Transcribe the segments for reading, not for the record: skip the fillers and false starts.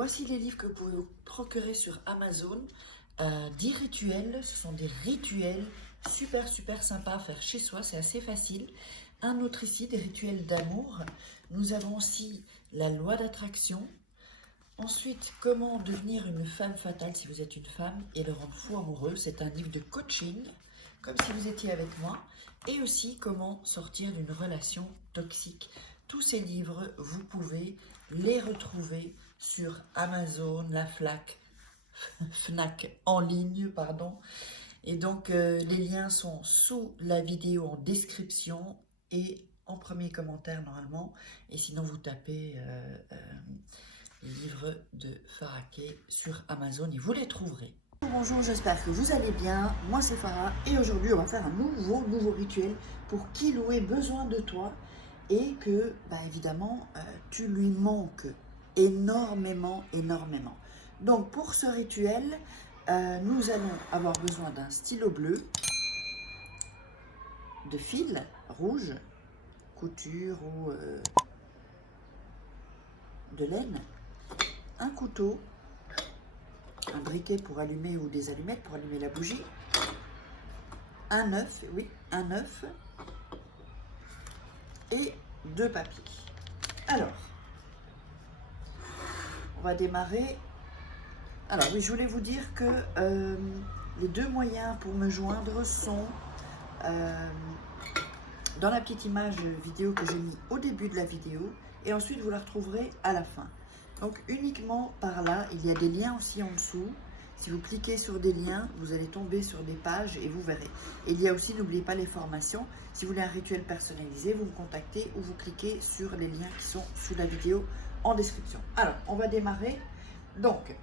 voici les livres que vous pouvez vous procurer sur Amazon. 10 rituels, ce sont des rituels super sympas à faire chez soi, c'est assez facile. Un autre ici, des rituels d'amour. Nous avons aussi la loi d'attraction. Ensuite, comment devenir une femme fatale si vous êtes une femme et le rendre fou amoureux. C'est un livre de coaching, comme si vous étiez avec moi. Et aussi, comment sortir d'une relation toxique. Tous ces livres, vous pouvez les retrouver sur Amazon, la Fnac en ligne, pardon. Et donc, les liens sont sous la vidéo en description et en premier commentaire normalement. Et sinon, vous tapez livres de Faraké sur Amazon et vous les trouverez. Bonjour, j'espère que vous allez bien. Moi, c'est Farah et aujourd'hui, on va faire un nouveau rituel pour qui louait besoin de toi et que, évidemment, tu lui manques énormément. Donc, pour ce rituel, nous allons avoir besoin d'un stylo bleu, de fil rouge, couture ou de laine, un couteau, un briquet pour allumer ou des allumettes pour allumer la bougie, un œuf, oui, un œuf et 2 papiers. Alors, on va démarrer. Alors oui, je voulais vous dire que les 2 moyens pour me joindre sont dans la petite image vidéo que j'ai mis au début de la vidéo et ensuite vous la retrouverez à la fin. Donc uniquement par là, il y a des liens aussi en dessous. Si vous cliquez sur des liens, vous allez tomber sur des pages et vous verrez. Et il y a aussi, n'oubliez pas les formations. Si vous voulez un rituel personnalisé, vous me contactez ou vous cliquez sur les liens qui sont sous la vidéo en description. Alors, on va démarrer. Donc,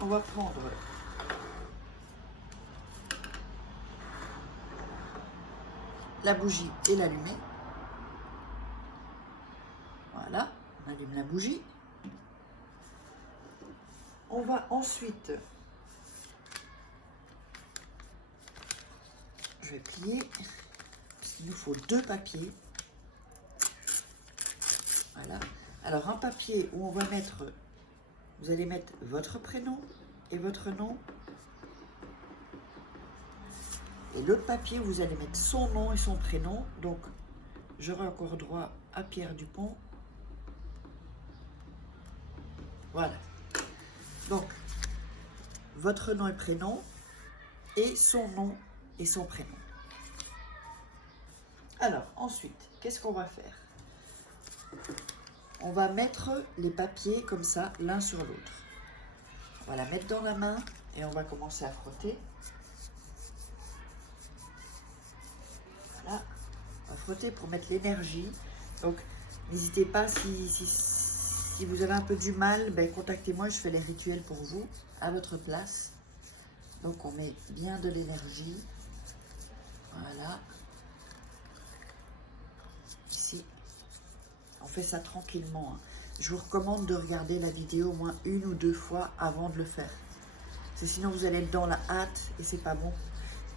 on va prendre la bougie et l'allumer. Voilà, on allume la bougie. On va ensuite, je vais plier, parce qu'il nous faut 2 papiers. Voilà. Alors un papier où on va mettre, vous allez mettre votre prénom et votre nom. Et l'autre papier, vous allez mettre son nom et son prénom. Donc, j'aurai encore droit à Pierre Dupont. Voilà. Donc, votre nom et prénom et son nom et son prénom. Alors, ensuite, qu'est-ce qu'on va faire? On va mettre les papiers comme ça, l'un sur l'autre. On va la mettre dans la main et on va commencer à frotter. Voilà. On va frotter pour mettre l'énergie. Donc, n'hésitez pas, si vous avez un peu du mal, contactez-moi, je fais les rituels pour vous, à votre place. Donc, on met bien de l'énergie. Voilà. Ici. On fait ça tranquillement. Je vous recommande de regarder la vidéo au moins 1 ou 2 fois avant de le faire. Parce que sinon, vous allez être dans la hâte et c'est pas bon.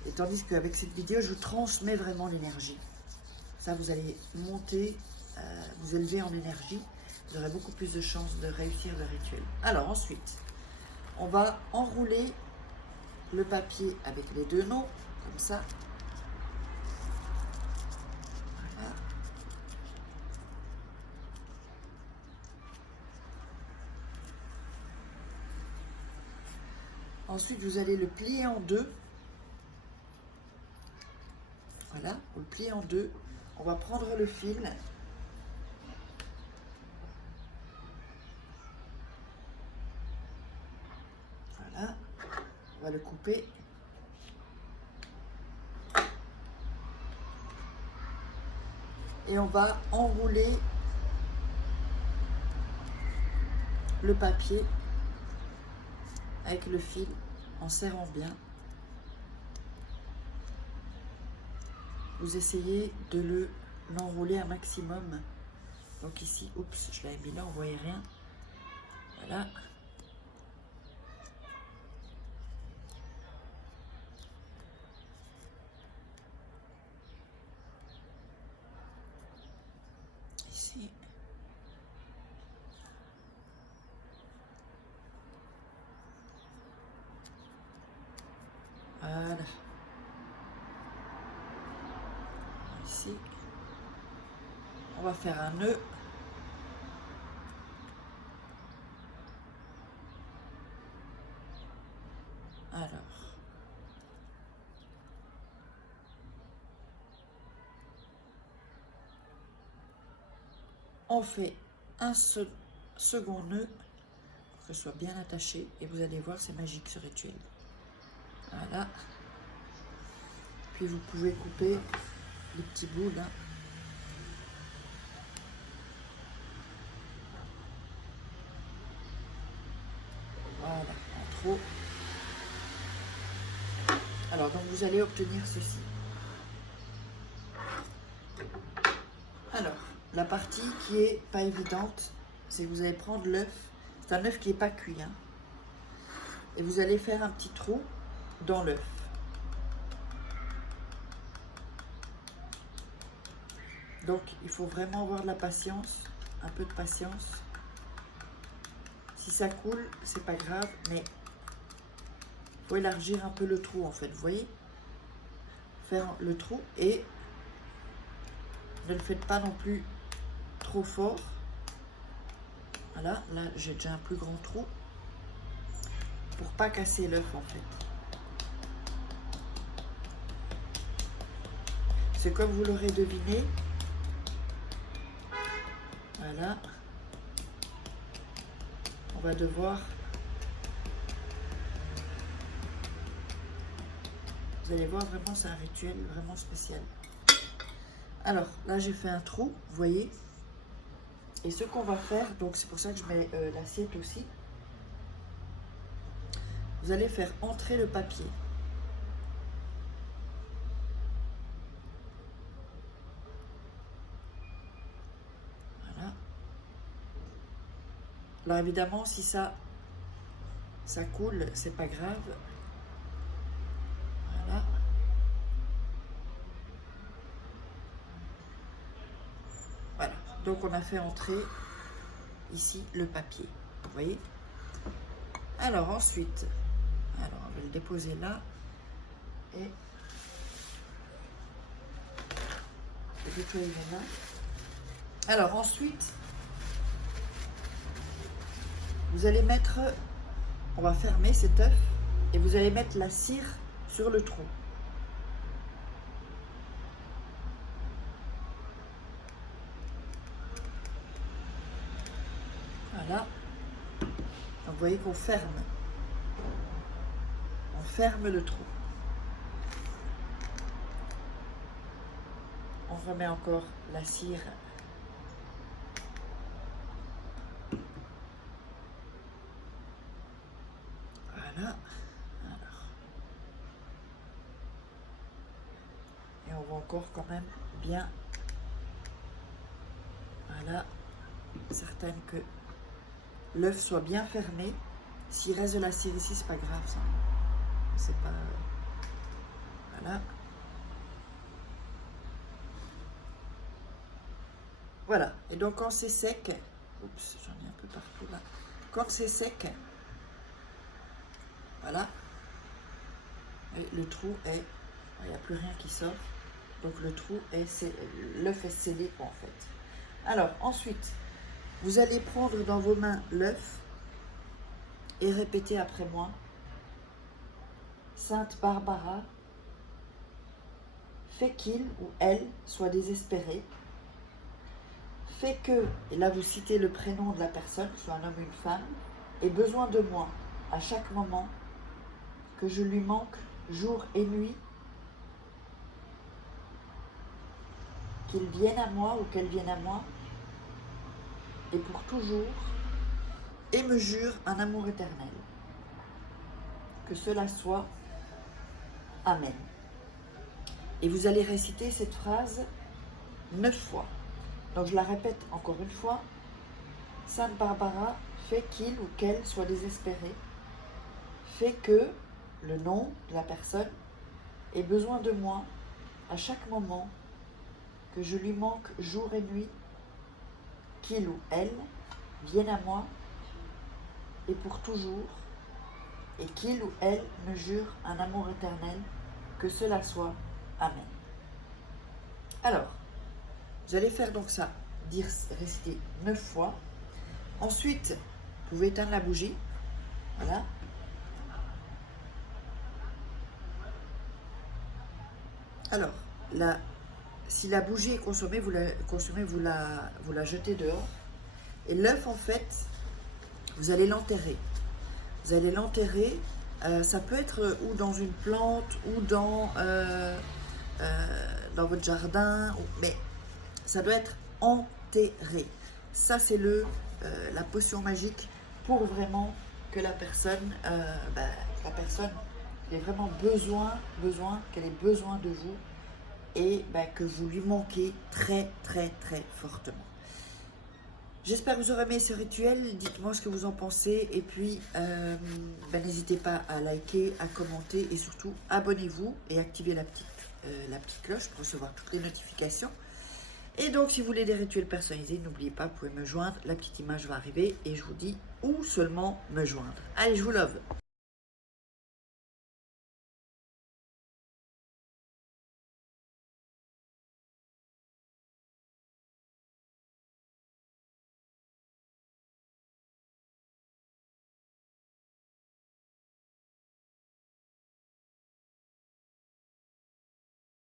Et tandis qu'avec cette vidéo, je vous transmets vraiment l'énergie. Ça, vous allez monter, vous élever en énergie. Vous aurez beaucoup plus de chances de réussir le rituel. Alors ensuite, on va enrouler le papier avec les 2 noms, comme ça. Voilà. Ensuite, vous allez le plier en 2. Voilà, vous le pliez en 2. On va prendre le fil. Voilà, on va le couper. Et on va enrouler le papier avec le fil en serrant bien. Vous essayez de l'enrouler un maximum. Donc ici, oups, je l'avais mis là, on ne voyait rien. Voilà. Voilà. Ici. On va faire un nœud. Alors. On fait un second nœud pour que ce soit bien attaché et vous allez voir, c'est magique ce rituel. Voilà. Puis vous pouvez couper les petits bouts là. Voilà, en trop. Alors, donc vous allez obtenir ceci. Alors, la partie qui est pas évidente, c'est que vous allez prendre l'œuf. C'est un œuf qui n'est pas cuit, hein, et vous allez faire un petit trou dans l'œuf. Donc, il faut vraiment avoir de la patience, un peu de patience. Si ça coule, c'est pas grave, mais il faut élargir un peu le trou en fait, vous voyez? Faire le trou et ne le faites pas non plus trop fort. Voilà, là j'ai déjà un plus grand trou pour pas casser l'œuf en fait. C'est comme vous l'aurez deviné. Voilà. On va devoir... Vous allez voir, vraiment c'est un rituel vraiment spécial. Alors là j'ai fait un trou, vous voyez. Et ce qu'on va faire, donc c'est pour ça que je mets l'assiette aussi. Vous allez faire entrer le papier. Voilà. Alors évidemment, si ça coule, c'est pas grave. Voilà. Voilà. Donc on a fait entrer ici le papier. Vous voyez? Alors ensuite, on va le déposer là et nettoyer les mains. Alors ensuite, vous allez mettre, on va fermer cet œuf et vous allez mettre la cire sur le trou. Voilà. Donc vous voyez qu'on ferme. On ferme le trou. On remet encore la cire. Voilà. Alors. Et on va encore quand même bien. Voilà. Certaine que l'œuf soit bien fermé. S'il reste de la cire ici, c'est pas grave ça. C'est pas... Voilà. Voilà. Et donc quand c'est sec, oups, j'en ai un peu partout là. Quand c'est sec, voilà. Et le trou est... Il n'y a plus rien qui sort. Donc le trou est... L'œuf est scellé en fait. Alors ensuite, vous allez prendre dans vos mains l'œuf et répéter après moi. Sainte Barbara, fais qu'il ou elle soit désespéré. Fais que, et là vous citez le prénom de la personne, que ce soit un homme ou une femme, ait besoin de moi à chaque moment, que je lui manque jour et nuit, qu'il vienne à moi ou qu'elle vienne à moi, et pour toujours, et me jure un amour éternel. Que cela soit. Amen. Et vous allez réciter cette phrase 9 fois. Donc je la répète encore une fois. Sainte Barbara, fais qu'il ou qu'elle soit désespéré. Fais que le nom de la personne ait besoin de moi à chaque moment, que je lui manque jour et nuit, qu'il ou elle vienne à moi et pour toujours, et qu'il ou elle me jure un amour éternel, que cela soit. Amen. Alors, vous allez faire donc ça, dire, réciter 9 fois. Ensuite, vous pouvez éteindre la bougie. Voilà. Alors, si la bougie est consommée, vous la jetez dehors. Et l'œuf, en fait, vous allez l'enterrer. Vous allez l'enterrer, ça peut être ou dans une plante, ou dans votre jardin, mais ça doit être enterré. Ça, c'est la potion magique pour vraiment que la personne ait vraiment qu'elle ait besoin de vous et que vous lui manquez très, très, très fortement. J'espère que vous aurez aimé ce rituel, dites-moi ce que vous en pensez et puis n'hésitez pas à liker, à commenter et surtout abonnez-vous et activez la petite cloche pour recevoir toutes les notifications. Et donc si vous voulez des rituels personnalisés, n'oubliez pas, vous pouvez me joindre, la petite image va arriver et je vous dis où seulement me joindre. Allez, je vous love!